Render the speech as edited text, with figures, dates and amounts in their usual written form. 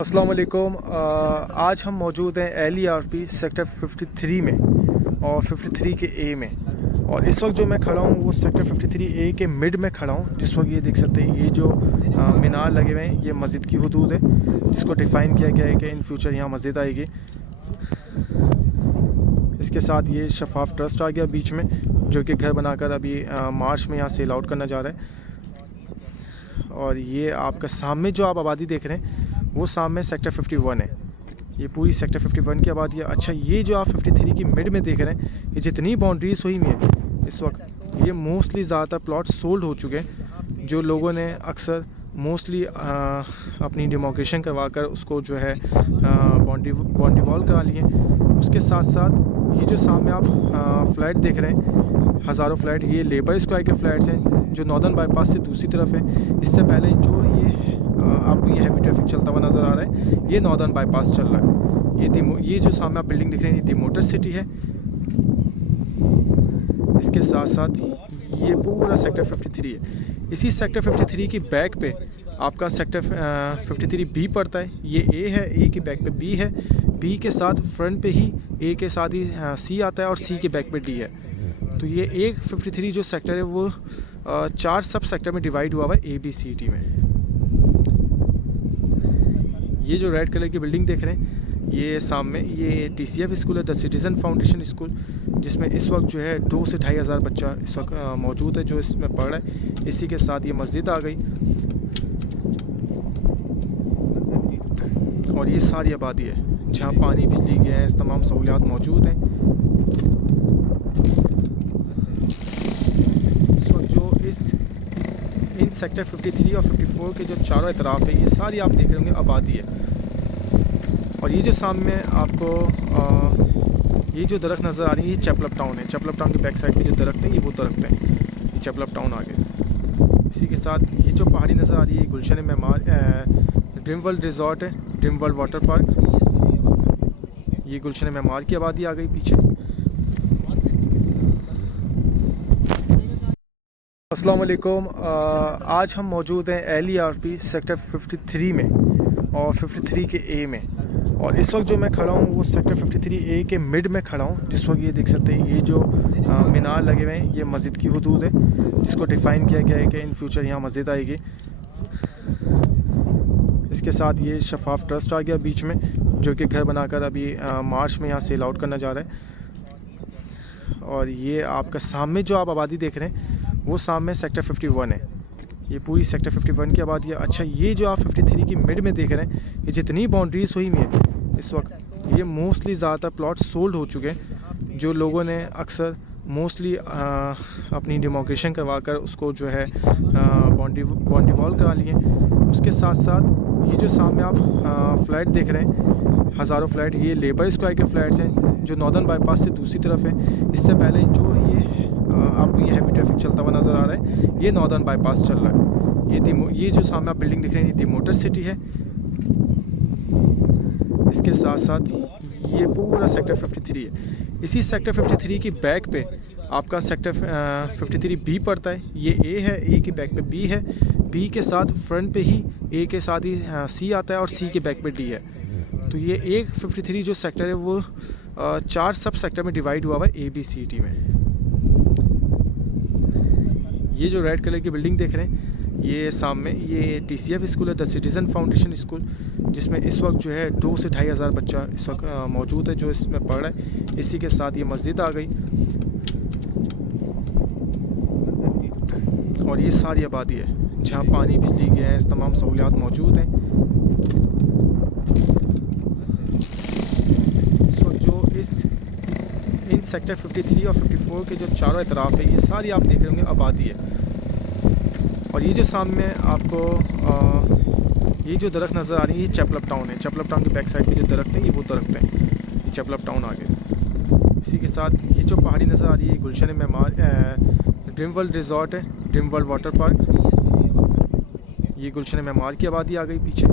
अस्सलाम वालेकुम। आज हम मौजूद हैं LERP सेक्टर 53 में और 53 के ए में। और इस वक्त जो मैं खड़ा हूँ वो सेक्टर 53A के मिड में खड़ा हूँ। जिस वक्त ये देख सकते हैं, ये जो मीनार लगे हुए हैं ये मस्जिद की हुदूद है, जिसको डिफ़ाइन किया गया है कि इन फ्यूचर यहाँ मस्जिद आएगी। इसके साथ ये शफाफ ट्रस्ट आ गया बीच में, जो कि घर बनाकर अभी मार्च में यहाँ सेल आउट करना जा रहा है। और ये आपका सामने जो आप आबादी देख रहे हैं वो सामने सेक्टर 51 है। ये पूरी सेक्टर 51 की आबादी है। अच्छा, ये जो आप 53 की मिड में देख रहे हैं, ये जितनी बाउंड्रीज हुई हुई हैं इस वक्त, ये मोस्टली ज़्यादातर प्लॉट सोल्ड हो चुके हैं। जो लोगों ने अक्सर मोस्टली अपनी डिमोकेशन करवा कर उसको जो है बाउंड्री वॉल करा लिए। उसके साथ साथ ये जो सामने आप फ्लैट देख रहे हैं, हज़ारों फ्लैट, ये लेबर स्क्वायर के फ्लैट्स हैं जो नॉर्दर्न बाईपास से दूसरी तरफ है। इससे पहले जो ये आपको ये हैवी ट्रैफिक चलता हुआ नज़र आ रहा है, ये नॉर्दर्न बाईपास चल रहा है। ये जो सामने आप बिल्डिंग दिख रहे हैं, ये दी मोटर सिटी है। इसके साथ साथ ये पूरा सेक्टर 53 है। इसी सेक्टर 53 की बैक पे आपका सेक्टर 53B पड़ता है। ये ए है, ए की बैक पे बी है, बी के साथ फ्रंट पे ही ए के साथ ही सी आता है और सी के बैक पे डी है। तो ये एक 53 जो सेक्टर है वो 4 सब सेक्टर में डिवाइड हुआ हुआ है, ABCD में। ये जो रेड कलर की बिल्डिंग देख रहे हैं, ये सामने ये TCF स्कूल है, द सिटीज़न फाउंडेशन स्कूल, जिसमें इस वक्त जो है 2 से 2,500 बच्चा इस वक्त मौजूद है जो इसमें पढ़ रहा है। इसी के साथ ये मस्जिद आ गई और ये सारी आबादी है जहाँ पानी, बिजली, गैस, तमाम सहूलियात मौजूद हैं। इस वक्त जो इन सेक्टर 53 और 54 के जो चारों इतराफ़ है, ये सारी आप देख रहे होंगे आबादी है। और ये जो सामने आपको ये जो दरख्त नज़र आ रही है, ये चैपलप टाउन है। चैपलप टाउन के बैक साइड पे जो दरख्त हैं, ये वो दरख्त हैं। ये चैपलप टाउन आ गए। इसी के साथ ये जो पहाड़ी नज़र आ रही है, गुलशन मेमार ड्रीम वर्ल्ड रिजॉर्ट है, ड्रीम वर्ल्ड वाटर पार्क। ये गुलशन मेमार की आबादी आ गई पीछे। अस्सलाम वालेकुम। आज हम मौजूद हैं LERP सेक्टर 53 में और 53 के ए में। और इस वक्त जो मैं खड़ा हूँ वो सेक्टर 53A के मिड में खड़ा हूँ। जिस वक्त ये देख सकते हैं, ये जो मीनार लगे हुए हैं ये मस्जिद की हुदूद है, जिसको डिफ़ाइन किया गया है कि इन फ्यूचर यहाँ मस्जिद आएगी। इसके साथ ये शफाफ ट्रस्ट आ गया बीच में, जो कि घर बनाकर अभी मार्च में यहाँ सेल आउट करना जा रहा है। और ये आपका सामने जो आप आबादी देख रहे हैं वो सामने सेक्टर 51 है। ये पूरी सेक्टर 51 की आबादी है। अच्छा, ये जो आप 53 की मिड में देख रहे हैं, ये जितनी बाउंड्रीज हुई हुई हैं इस वक्त, ये मोस्टली ज़्यादातर प्लॉट सोल्ड हो चुके हैं। जो लोगों ने अक्सर मोस्टली अपनी डिमोकेशन करवा कर उसको जो है बाउंड्री वॉल करा लिए। उसके साथ साथ ये जो सामने आप फ्लैट देख रहे हैं, हज़ारों फ्लैट, ये लेबर स्क्वायर के फ्लैट्स हैं जो नॉर्दर्न बाईपास से दूसरी तरफ है। इससे पहले जो ये आपको ये हैवी ट्रैफिक चलता हुआ नज़र आ रहा है, ये नॉर्दर्न बाईपास चल रहा है। ये जो सामने आप बिल्डिंग दिख रहे हैं, ये दी मोटर सिटी है। इसके साथ साथ ये पूरा सेक्टर 53 है। इसी सेक्टर 53 की बैक पे आपका सेक्टर 53B पड़ता है। ये ए है, ए की बैक पे बी है, बी के साथ फ्रंट पे ही ए के साथ ही सी आता है और सी के बैक पे डी है। तो ये एक 53 जो सेक्टर है वो 4 सब सेक्टर में डिवाइड हुआ हुआ है, ABCD में। ये जो रेड कलर की बिल्डिंग देख रहे हैं, ये सामने ये TCF स्कूल है, द सिटीज़न फाउंडेशन स्कूल, जिसमें इस वक्त जो है 2 से 2,500 बच्चा इस वक्त मौजूद है जो इसमें पढ़ रहा है। इसी के साथ ये मस्जिद आ गई और ये सारी आबादी है जहाँ पानी, बिजली, गैस, तमाम सहूलियात मौजूद हैं। इस वक्त जो इन सेक्टर 53 और 54 के जो चारों इतराफ़ है, ये सारी आप देख रहे होंगे आबादी है। और ये जो सामने आपको ये जो दरख्त नज़र आ रही है, ये चैपलप टाउन है। चैपलप टाउन के बैक साइड पे जो दरख्त हैं, ये वो दरख्त हैं। ये चैपलप टाउन आ गए। इसी के साथ ये जो पहाड़ी नज़र आ रही है, गुलशन मेमार ड्रीम वर्ल्ड रिजॉर्ट है, ड्रीम वर्ल्ड वाटर पार्क। ये गुलशन मेमार की आबादी आ गई पीछे।